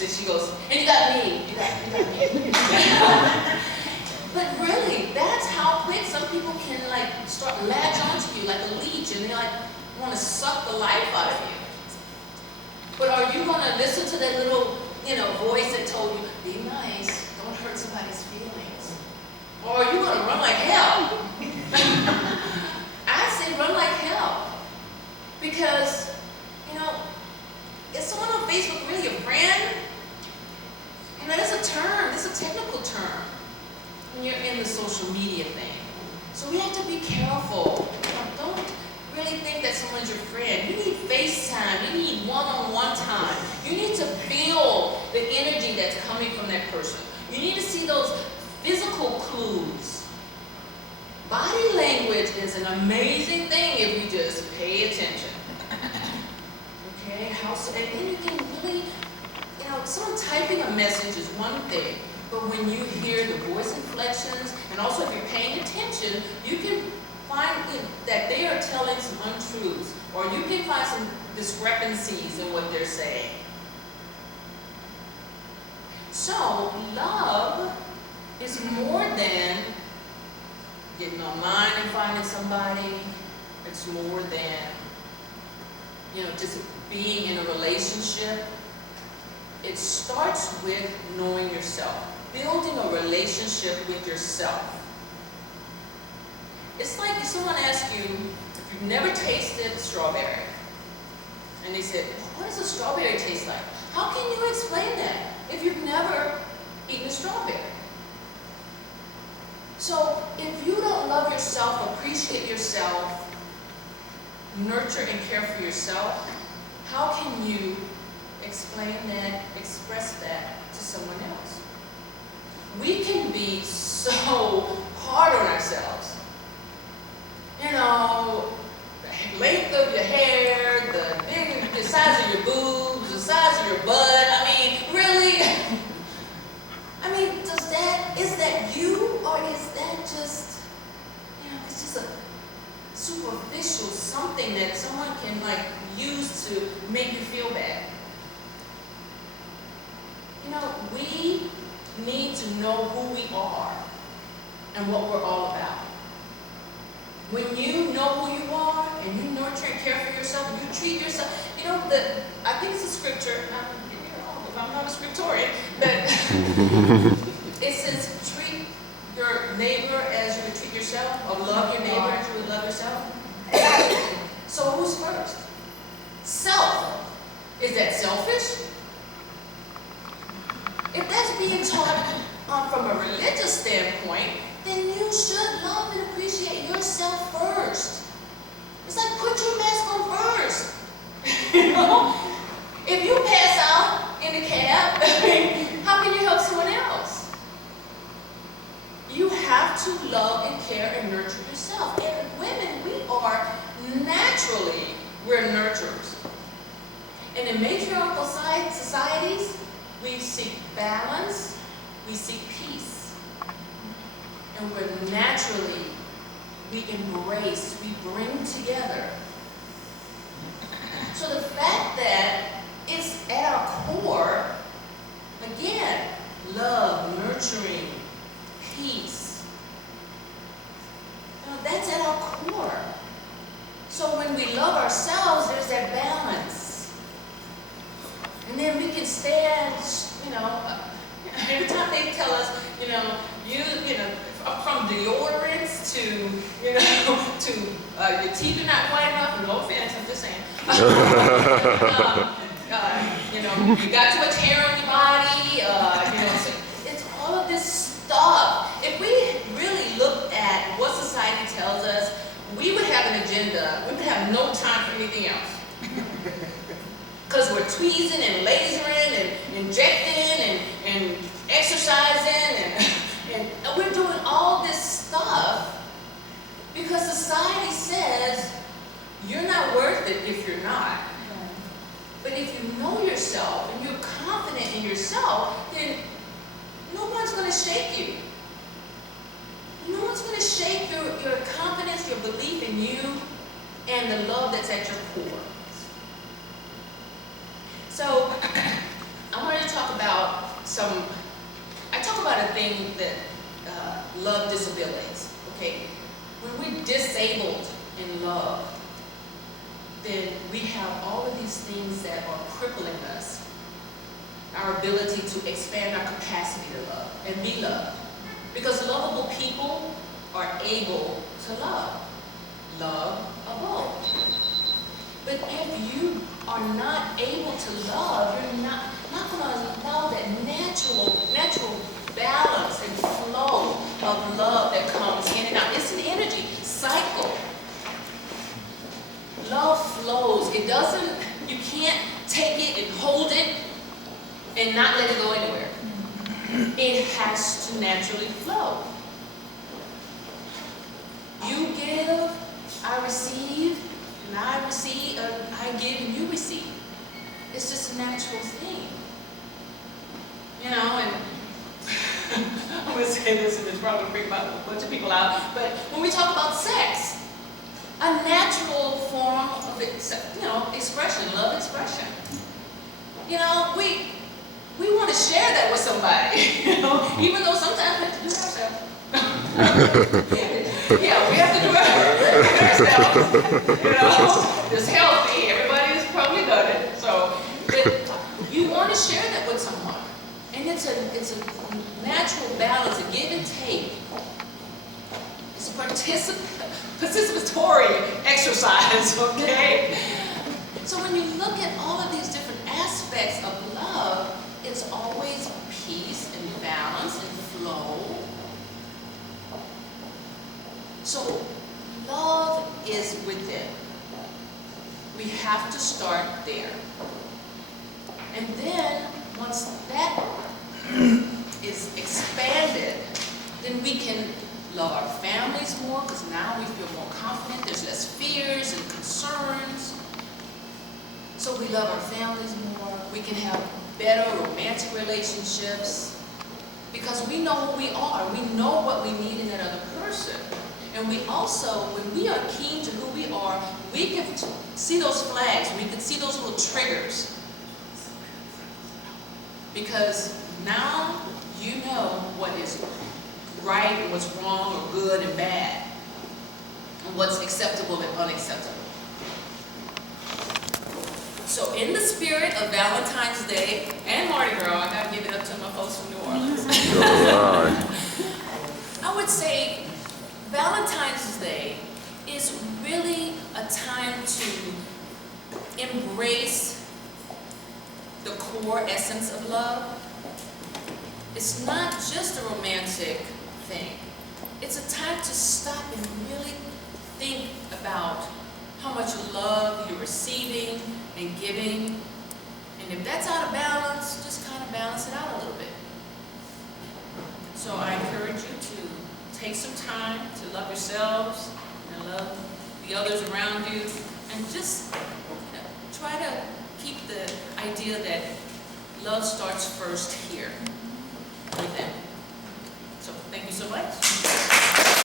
and she goes, and you got me, you got me. But really, that's how quick some people can like start latch onto you like a leech, and they like want to suck the life out of you. But are you going to listen to that little, voice that told you, be nice, don't hurt somebody's feelings? Or are you going to run like hell? I say run like hell. Because, is someone on Facebook really a friend? That's a term, that's a technical term when you're in the social media thing. So we have to be careful. Don't really think that someone's your friend. You need FaceTime, you need one-on-one time. You need to feel the energy that's coming from that person. You need to see those physical clues. Body language is an amazing thing if you just pay attention. Okay, and then you can really, someone typing a message is one thing, but when you hear the voice inflections, and also if you're paying attention, you can find that they are telling some untruths, or you can find some discrepancies in what they're saying. So, love is more than getting online and finding somebody. It's more than, just being in a relationship. It starts with knowing yourself, building a relationship with yourself. It's like if someone asks you, if you've never tasted strawberry, and they said, what does a strawberry taste like? How can you explain that if you've never eaten a strawberry? So if you don't love yourself, appreciate yourself, nurture and care for yourself, how can you explain that, express that to someone else? We can be so hard on ourselves. The length of your hair, the size of your boobs, the size of your butt. Really? Is that you, or is that just, it's just a superficial something that someone can use to make you feel bad? We need to know who we are and what we're all about. When you know who you are and you nurture and care for yourself, and you treat yourself, I think it's a scripture, if I'm not a scriptorian, but it says treat your neighbor as you would treat yourself, or love your neighbor as you would love yourself. So who's first? Self. Is that selfish? If that's being taught from a religious standpoint, then you should love and appreciate yourself first. It's like, put your mask on first. If you pass out in the cab, how can you help someone else? You have to love and care and nurture yourself. And women, we're nurturers. And in matriarchal societies, we seek balance, we seek peace. And we embrace, we bring together. So the fact that it's at our core, again, love, nurturing, peace, that's at our core. So when we love ourselves, there's that balance. And then we can stand, every time they tell us, from deodorants to, your teeth are not white enough, no offense, I'm just saying. You got too much hair on your body, so it's all of this stuff. If we really looked at what society tells us, we would have an agenda. We would have no time for anything else. Because we're tweezing and lasering and injecting and exercising and we're doing all this stuff because society says you're not worth it if you're not. But if you know yourself and you're confident in yourself, then no one's going to shake you. No one's going to shake your confidence, your belief in you, and the love that's at your core. So, I wanted to talk I talk about a thing that love disabilities, okay? When we're disabled in love, then we have all of these things that are crippling us, our ability to expand our capacity to love and be loved. Because lovable people are able to love above. But if you are not able to love, you're not going to allow that natural balance and flow of love that comes in and out. It's an energy cycle. Love flows. It doesn't, you can't take it and hold it and not let it go anywhere. It has to naturally flow. You give, I receive, and I receive, I give and you receive. It's just a natural thing. You know, and I'm going to say this and it's probably going to bring a bunch of people out, but when we talk about sex, a natural form of expression, love expression. You know, we want to share that with somebody, you know, even though sometimes we have to do it ourselves. Yeah, we have to do it ourselves. You know, it's healthy. Everybody has probably done it. So, but you want to share that with someone, and it's a natural balance, a give and take. It's a participatory exercise, okay? So when you look at all of these different aspects of love, it's always peace and balance and flow. So love is within. We have to start there. And then once that is expanded, then we can love our families more, because now we feel more confident. There's less fears and concerns. So we love our families more. We can have better romantic relationships because we know who we are. We know what we need in that other person. And we also, when we are keen to who we are, we can see those flags. We can see those little triggers. Because now you know what is right and what's wrong or good and bad, and what's acceptable and unacceptable. So in the spirit of Valentine's Day and Mardi Gras, I gotta give it up to my folks from New Orleans. I would say Valentine's Day is really a time to embrace the core essence of love. It's not just a romantic thing. It's a time to stop and really think about how much love you're receiving and giving. And if that's out of balance, just kind of balance it out a little bit. So I encourage you to take some time to love yourselves and love the others around you, and just try to keep the idea that love starts first here within. So thank you so much.